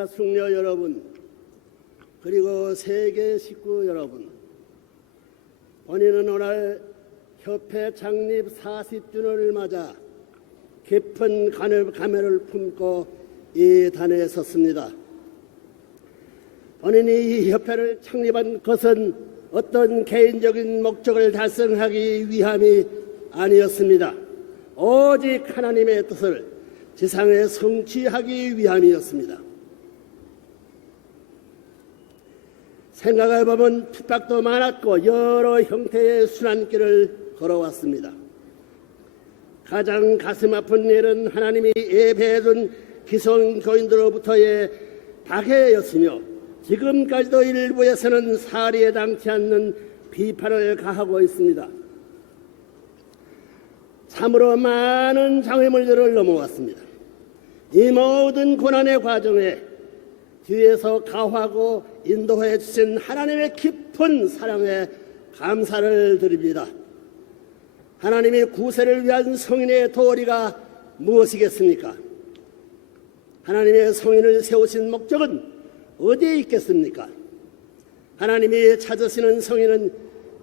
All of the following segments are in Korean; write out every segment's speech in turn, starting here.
시청자 숙녀 여러분, 그리고 세계 식구 여러분, 본인은 오늘 협회 창립 40주년을 맞아 깊은 감회를 품고 이 단에 섰습니다. 본인이 이 협회를 창립한 것은 어떤 개인적인 목적을 달성하기 위함이 아니었습니다. 오직 하나님의 뜻을 지상에 성취하기 위함이었습니다. 생각해보면 핍박도 많았고 여러 형태의 순환길을 걸어왔습니다. 가장 가슴 아픈 일은 하나님이 예배해준 기성교인들로부터의 박해였으며 지금까지도 일부에서는 사리에 당치 않는 비판을 가하고 있습니다. 참으로 많은 장애물들을 넘어왔습니다. 이 모든 고난의 과정에 뒤에서 가호하고 인도해 주신 하나님의 깊은 사랑에 감사를 드립니다. 하나님의 구세를 위한 성인의 도리가 무엇이겠습니까? 하나님의 성인을 세우신 목적은 어디에 있겠습니까? 하나님이 찾으시는 성인은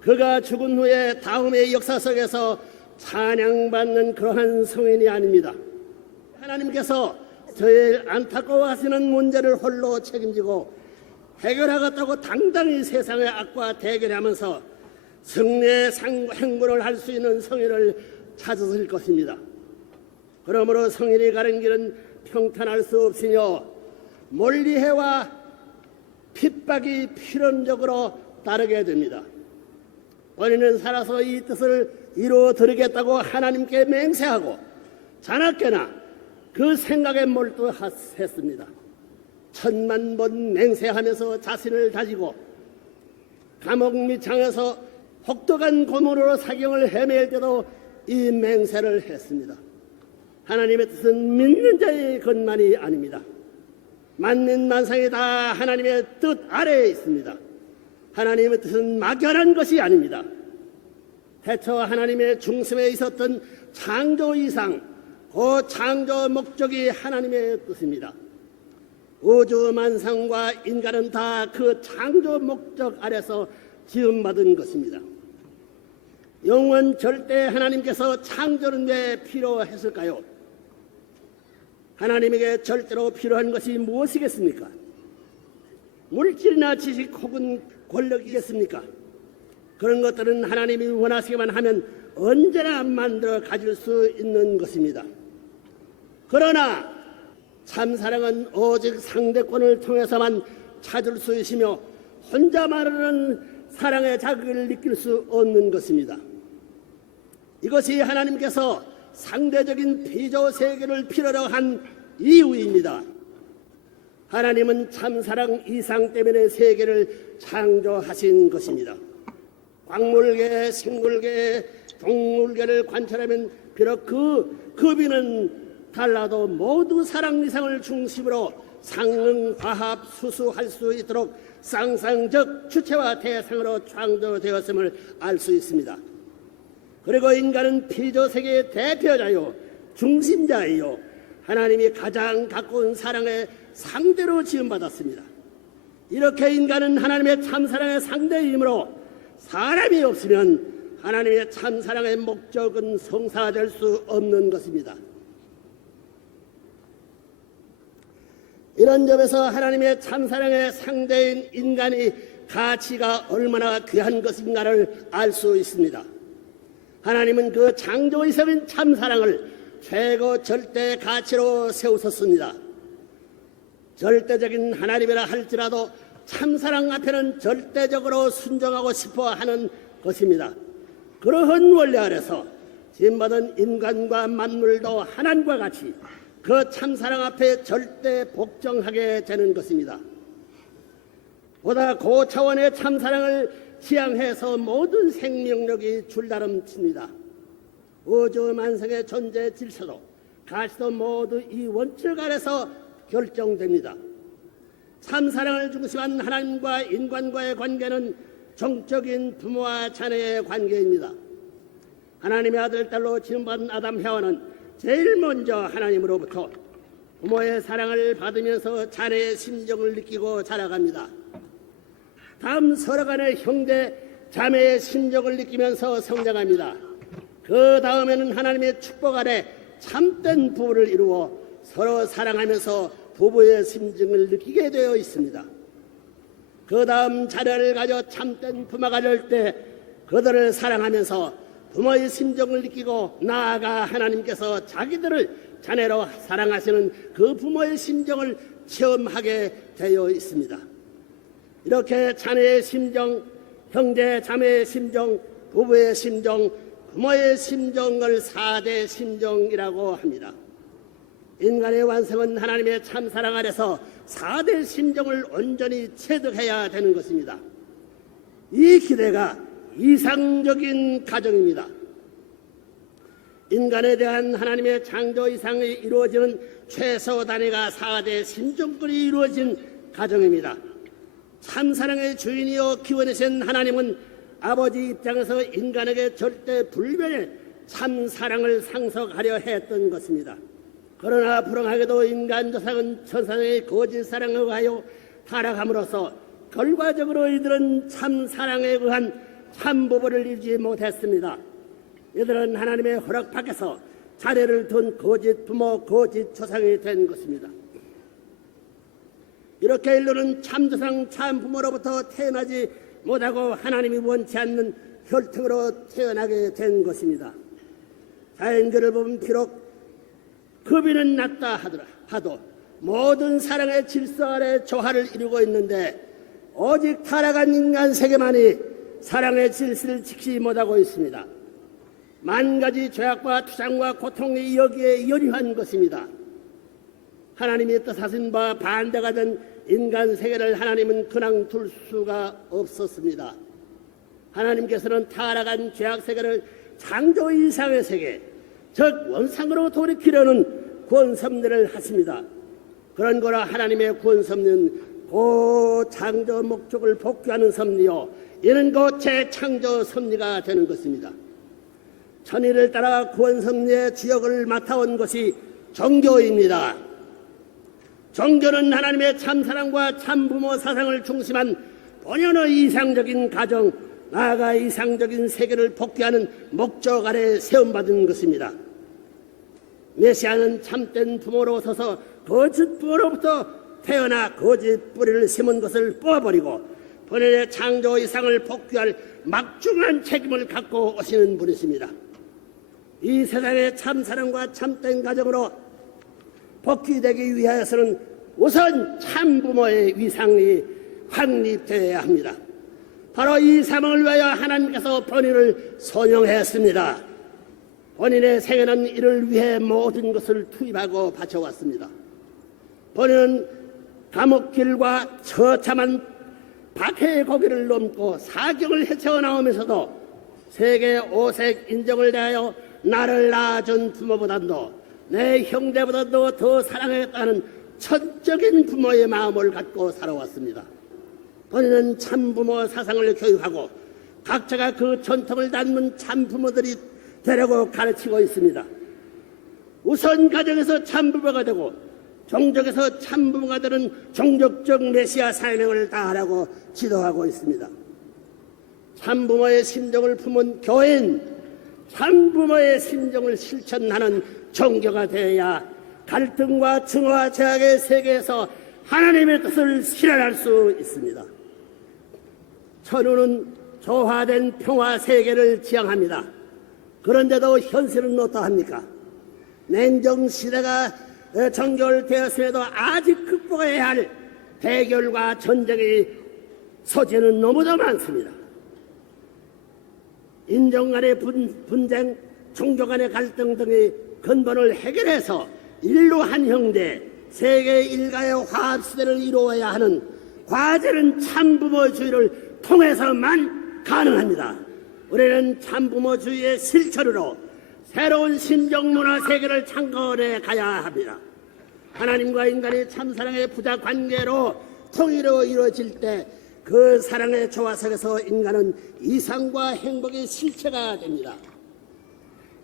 그가 죽은 후에 다음의 역사 속에서 찬양받는 그러한 성인이 아닙니다. 하나님께서 저의 안타까워하시는 문제를 홀로 책임지고 해결하겠다고 당당히 세상의 악과 대결하면서 승리의 행군을 할 수 있는 성인을 찾으실 것입니다. 그러므로 성인이 가는 길은 평탄할 수 없으며 몰리해와 핍박이 필연적으로 따르게 됩니다. 본인은 살아서 이 뜻을 이루어 드리겠다고 하나님께 맹세하고 자나깨나 그 생각에 몰두했습니다. 천만 번 맹세하면서 자신을 다지고 감옥 밑창에서 혹독한 고문으로 사경을 헤맬 때도 이 맹세를 했습니다. 하나님의 뜻은 믿는 자의 것만이 아닙니다. 만민만상이 다 하나님의 뜻 아래에 있습니다. 하나님의 뜻은 막연한 것이 아닙니다. 태초 하나님의 중심에 있었던 창조 이상, 그 창조 목적이 하나님의 뜻입니다. 우주 만상과 인간은 다 그 창조 목적 아래서 지음받은 것입니다. 영원 절대 하나님께서 창조는 왜 필요했을까요? 하나님에게 절대로 필요한 것이 무엇이겠습니까? 물질이나 지식 혹은 권력이겠습니까? 그런 것들은 하나님이 원하시기만 하면 언제나 만들어 가질 수 있는 것입니다. 그러나 참사랑은 오직 상대권을 통해서만 찾을 수 있으며 혼자만은 사랑의 자극을 느낄 수 없는 것입니다. 이것이 하나님께서 상대적인 피조 세계를 필요로 한 이유입니다. 하나님은 참사랑 이상 때문에 세계를 창조하신 것입니다. 광물계, 식물계, 동물계를 관찰하면 비록 그 급이는 달라도 모두 사랑 이상을 중심으로 상응, 화합, 수수할 수 있도록 상상적 주체와 대상으로 창조되었음을 알 수 있습니다. 그리고 인간은 피조세계의 대표자요, 중심자이요, 하나님이 가장 가까운 사랑의 상대로 지음받았습니다. 이렇게 인간은 하나님의 참사랑의 상대이므로 사람이 없으면 하나님의 참사랑의 목적은 성사될 수 없는 것입니다. 이런 점에서 하나님의 참사랑의 상대인 인간의 가치가 얼마나 귀한 것인가를 알 수 있습니다. 하나님은 그 창조이성인 참사랑을 최고 절대 가치로 세우셨습니다. 절대적인 하나님이라 할지라도 참사랑 앞에는 절대적으로 순종하고 싶어 하는 것입니다. 그러한 원리 아래서 지음받은 인간과 만물도 하나님과 같이 그 참사랑 앞에 절대 복종하게 되는 것입니다. 보다 고차원의 참사랑을 지향해서 모든 생명력이 줄다름칩니다. 우주 만성의 존재 질서도 가치도 모두 이 원칙 아래서 결정됩니다. 참사랑을 중심한 하나님과 인간과의 관계는 정적인 부모와 자녀의 관계입니다. 하나님의 아들, 딸로 지음받은 아담, 해와는 제일 먼저 하나님으로부터 부모의 사랑을 받으면서 자녀의 심정을 느끼고 자라갑니다. 다음 서로 간의 형제, 자매의 심정을 느끼면서 성장합니다. 그 다음에는 하나님의 축복 아래 참된 부부를 이루어 서로 사랑하면서 부부의 심정을 느끼게 되어 있습니다. 그 다음 자녀를 가져 참된 부모가 될 때 그들을 사랑하면서 부모의 심정을 느끼고 나아가 하나님께서 자기들을 자녀로 사랑하시는 그 부모의 심정을 체험하게 되어 있습니다. 이렇게 자녀의 심정, 형제, 자매의 심정, 부부의 심정, 부모의 심정을 4대 심정이라고 합니다. 인간의 완성은 하나님의 참사랑 아래서 4대 심정을 온전히 체득해야 되는 것입니다. 이 기대가 이상적인 가정입니다. 인간에 대한 하나님의 창조 이상이 이루어지는 최소 단위가 4대 심정권이 이루어진 가정입니다. 참사랑의 주인이요 기원이신 하나님은 아버지 입장에서 인간에게 절대 불변의 참사랑을 상속하려 했던 것입니다. 그러나 불행하게도 인간 조상은 천사의 거짓 사랑에 의하여 타락함으로써 결과적으로 이들은 참사랑에 의한 참부부를 이루지 못했습니다. 이들은 하나님의 허락 밖에서 자녀를 둔 거짓 부모, 거짓 조상이 된 것입니다. 이렇게 인류는 참조상, 참부모로부터 태어나지 못하고 하나님이 원치 않는 혈통으로 태어나게 된 것입니다. 자연계를 보면 비록 급이는 낮다 하도 모든 사랑의 질서 아래 조화를 이루고 있는데 오직 타락한 인간 세계만이 사랑의 질서를 지키지 못하고 있습니다. 만 가지 죄악과 투장과 고통이 여기에 연유한 것입니다. 하나님이 뜻하신 바 반대가 된 인간 세계를 하나님은 그냥 둘 수가 없었습니다. 하나님께서는 타락한 죄악 세계를 창조 이상의 세계, 즉 원상으로 돌이키려는 구원섭리를 하십니다. 그런 거라 하나님의 구원섭리는 그 창조 목적을 복귀하는 섭리요, 이는 그 재창조 섭리가 되는 것입니다. 천의를 따라 구원섭리의 주역을 맡아온 것이 종교입니다. 종교는 하나님의 참사랑과 참부모 사상을 중심한 본연의 이상적인 가정, 나아가 이상적인 세계를 복귀하는 목적 아래 세움받은 것입니다. 메시아는 참된 부모로 서서 거짓 부모로부터 태어나 거짓 뿌리를 심은 것을 뽑아버리고 본연의 창조 이상을 복귀할 막중한 책임을 갖고 오시는 분이십니다. 이 세상의 참사랑과 참된 가정으로 복귀되기 위하여서는 우선 참부모의 위상이 확립되어야 합니다. 바로 이 사명을 위하여 하나님께서 본인을 선용했습니다. 본인의 생애는 이를 위해 모든 것을 투입하고 바쳐왔습니다. 본인은 감옥길과 처참한 박해의 고비를 넘고 사경을 헤쳐 나오면서도 세계 5색 인정을 대하여 나를 낳아준 부모보다도 내 형제보다도 더 사랑했다는 천적인 부모의 마음을 갖고 살아왔습니다. 본인은 참부모 사상을 교육하고 각자가 그 전통을 닮은 참부모들이 되려고 가르치고 있습니다. 우선 가정에서 참부모가 되고 종족에서 참부모가 되는 종족적 메시아 사명을 다하라고 지도하고 있습니다. 참부모의 심정을 품은 교인, 참부모의 심정을 실천하는 종교가 되어야 갈등과 증오와 제약의 세계에서 하나님의 뜻을 실현할 수 있습니다. 천우는 조화된 평화 세계를 지향합니다. 그런데도 현실은 어떠합니까? 냉정시대가 정결되었음에도 아직 극복해야 할 대결과 전쟁의 소재는 너무도 많습니다. 인종 간의 분쟁, 종교 간의 갈등 등의 근본을 해결해서 인류 한 형제, 세계 일가의 화합시대를 이루어야 하는 과제는 참부모주의를 통해서만 가능합니다. 우리는 참부모주의의 실천으로 새로운 신정문화 세계를 창건해 가야 합니다. 하나님과 인간의 참사랑의 부자관계로 통일로 이루어질 때 그 사랑의 조화 속에서 인간은 이상과 행복의 실체가 됩니다.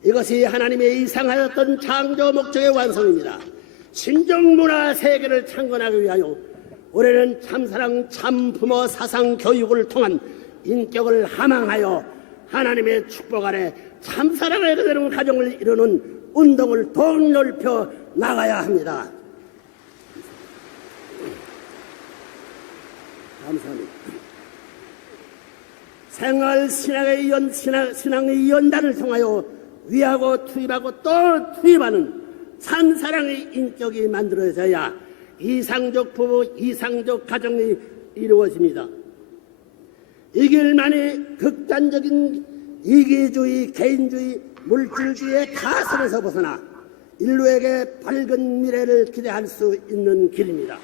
이것이 하나님의 이상하였던 창조 목적의 완성입니다. 신정문화 세계를 창건하기 위하여 올해는 참사랑 참부모 사상 교육을 통한 인격을 함양하여 하나님의 축복 아래 참사랑을 그대로 가정을 이루는 운동을 더욱 넓혀 나가야 합니다. 감사합니다. 신앙의 연단을 통하여 위하고 투입하고 또 투입하는 참사랑의 인격이 만들어져야 이상적 부부, 이상적 가정이 이루어집니다. 이 길만이 극단적인 이기주의, 개인주의, 물질주의의 가설에서 벗어나 인류에게 밝은 미래를 기대할 수 있는 길입니다.